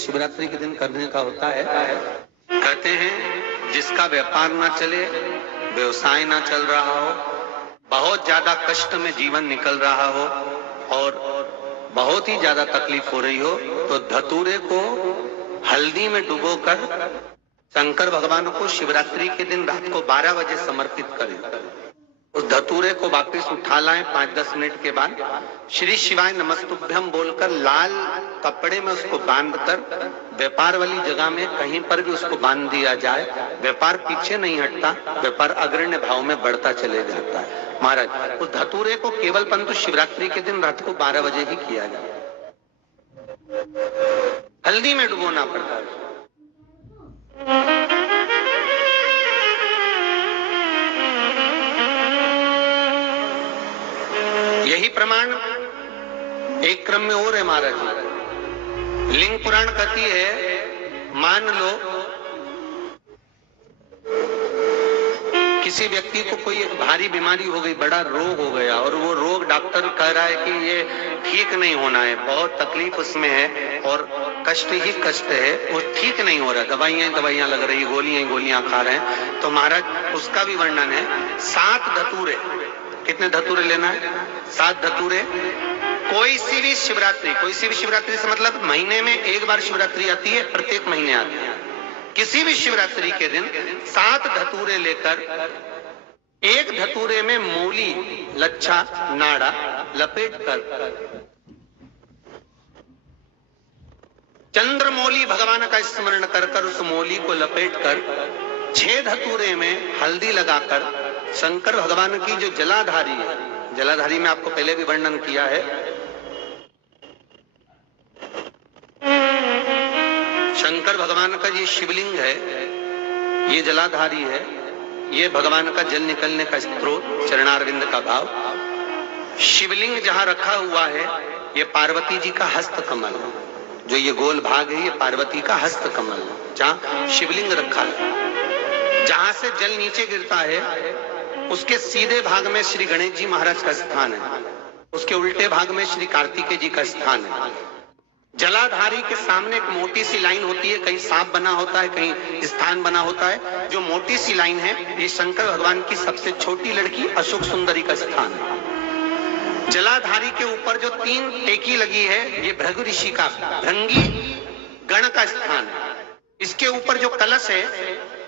शिवरात्रि के दिन करने का होता है। कहते हैं जिसका व्यापार ना चले, व्यवसाय ना चल रहा हो, बहुत ज्यादा कष्ट में जीवन निकल रहा हो और बहुत ही ज्यादा तकलीफ हो रही हो, तो धतूरे को हल्दी में डुबोकर शंकर भगवान को शिवरात्रि के दिन रात को 12 बजे समर्पित करें। उस धतूरे को वापस उठा लाएं 5-10 मिनट के बाद, श्री शिवाय नमस्तुभ्यम बोलकर लाल कपड़े में उसको बांधकर व्यापार वाली जगह में कहीं पर भी उसको बांध दिया जाए। व्यापार पीछे नहीं हटता, व्यापार अग्रण्य भाव में बढ़ता चले जाता है। महाराज, उस धतूरे को केवल परंतु शिवरात्रि के दिन रात को 12 बजे ही किया जाए, हल्दी में डुबोना पड़ता है। यही प्रमाण एक क्रम में और है महाराज। लिंग पुराण कहती है, मान लो किसी व्यक्ति को कोई एक भारी बीमारी हो गई, बड़ा रोग हो गया और वो रोग डॉक्टर कह रहा है कि ये ठीक नहीं होना है, बहुत तकलीफ उसमें है और कष्ट ही कष्ट है, वो ठीक नहीं हो रहा, दवाइयां लग रही, गोलियां खा रहे हैं। तो महाराज उसका भी वर्णन है। 7 धतूरे, कितने धतूरे लेना है? 7 धतूरे। कोई सी भी शिवरात्रि से मतलब महीने में एक बार शिवरात्रि आती है, प्रत्येक महीने आती है। किसी भी शिवरात्रि के दिन 7 धतूरे लेकर, एक धतूरे में मूली, लच्छा, नाड़ा लपेटकर चंद्रमौली भगवान का स्मरण कर उस मौली को लपेटकर 6 धतूरे में हल्दी लगाकर शंकर भगवान की जो जलाधारी है, जलाधारी में आपको पहले भी वर्णन किया है, शंकर भगवान का ये शिवलिंग है, ये जलाधारी है, ये भगवान का जल निकलने का स्रोत, चरणारविंद का भाव। शिवलिंग जहां रखा हुआ है, ये पार्वती जी का हस्त कमल है, जो ये गोल भाग है ये पार्वती का हस्त कमल है, जहां शिवलिंग रखा है। जहां से जल नीचे गिरता है उसके सीधे भाग में श्री गणेश जी महाराज का स्थान है, उसके उल्टे भाग में श्री कार्तिकेय जी का स्थान है। जलाधारी के सामने एक मोटी सी लाइन होती है, कहीं सांप बना होता है, कहीं स्थान बना होता है। जो मोटी सी लाइन है ये शंकर भगवान की सबसे छोटी लड़की अशोक सुंदरी का स्थान है। जलाधारी के ऊपर जो 3 टेकी लगी है ये भृगु ऋषि का भृंगी गण का स्थान है। इसके ऊपर जो कलश है,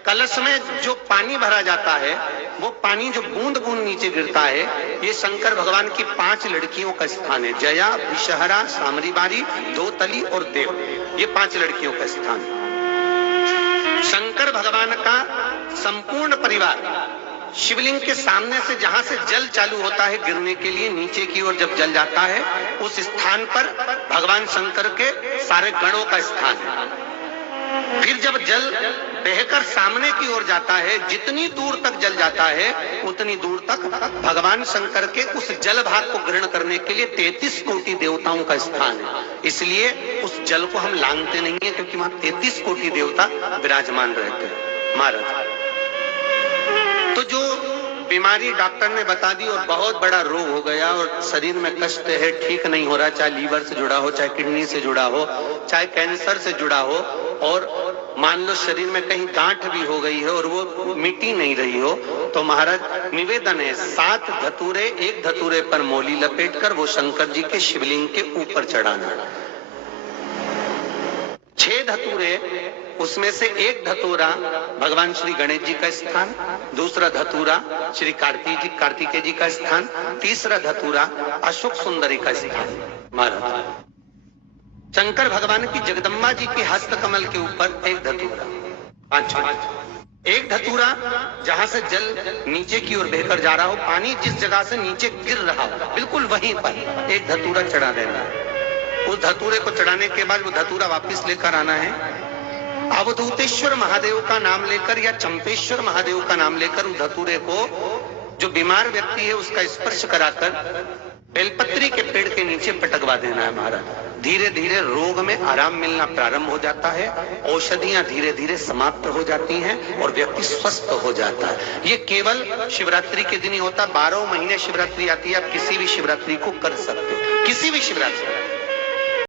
कलश में जो पानी भरा जाता है, वो पानी जो बूंद बूंद नीचे गिरता है, ये शंकर भगवान की 5 लड़कियों का स्थान है। जया, विषहरा, सामरीबारी, दोतली और देव, ये 5 लड़कियों का स्थान है। शंकर भगवान का संपूर्ण परिवार शिवलिंग के सामने से जहां से जल चालू होता है गिरने के लिए नीचे की ओर जब जल जाता है, उस स्थान पर भगवान शंकर के सारे गणों का स्थान है। फिर जब जल बहकर सामने की ओर जाता है, जितनी दूर तक जल जाता है उतनी दूर तक भगवान शंकर के उस जल भाग को ग्रहण करने के लिए 33 कोटि देवताओं का स्थान है। इसलिए उस जल को हम लांघते नहीं है, क्योंकि वहां 33 कोटि देवता विराजमान रहते हैं। महाराज, तो जो बीमारी डॉक्टर ने बता दी और बहुत बड़ा रोग हो गया और शरीर में कष्ट है, ठीक नहीं हो रहा, चाहे लीवर से जुड़ा हो, चाहे किडनी से जुड़ा हो, चाहे कैंसर से जुड़ा हो, और मान लो शरीर में कहीं गांठ भी हो गई है और वो मिटी नहीं रही हो, तो महाराज निवेदन है 7 धतूरे, एक धतूरे पर मौली लपेटकर वो शंकर जी के शिवलिंग के ऊपर चढ़ाना। 6 धतूरे, उसमें से एक धतूरा भगवान श्री गणेश जी का स्थान, दूसरा धतूरा श्री कार्तिकेय जी का स्थान, तीसरा धतूरा अशोक सुंदरी का स्थान। महाराज, शंकर भगवान की जगदम्बा जी के हस्त कमल के ऊपर एक धतूरा, 5 एक धतूरा जहां से जल नीचे की ओर बहकर जा रहा हो, पानी जिस जगह से नीचे गिर रहा हो बिल्कुल वहीं पर एक धतूरा चढ़ा देना है। उस धतूरे को चढ़ाने के बाद वो धतूरा वापस लेकर आना है। अवधूतेश्वर महादेव का नाम लेकर या चंपेश्वर महादेव का नाम लेकर उस धतूरे को जो बीमार व्यक्ति है उसका स्पर्श कराकर बेलपत्री के पेड़ के नीचे पटकवा देना है। महाराज, धीरे धीरे रोग में आराम मिलना प्रारंभ हो जाता है, औषधियां धीरे धीरे समाप्त हो जाती हैं और व्यक्ति स्वस्थ हो जाता है। ये केवल शिवरात्रि के दिन ही होता, 12 महीने शिवरात्रि आती है, आप किसी भी शिवरात्रि को कर सकते हो, किसी भी शिवरात्रि।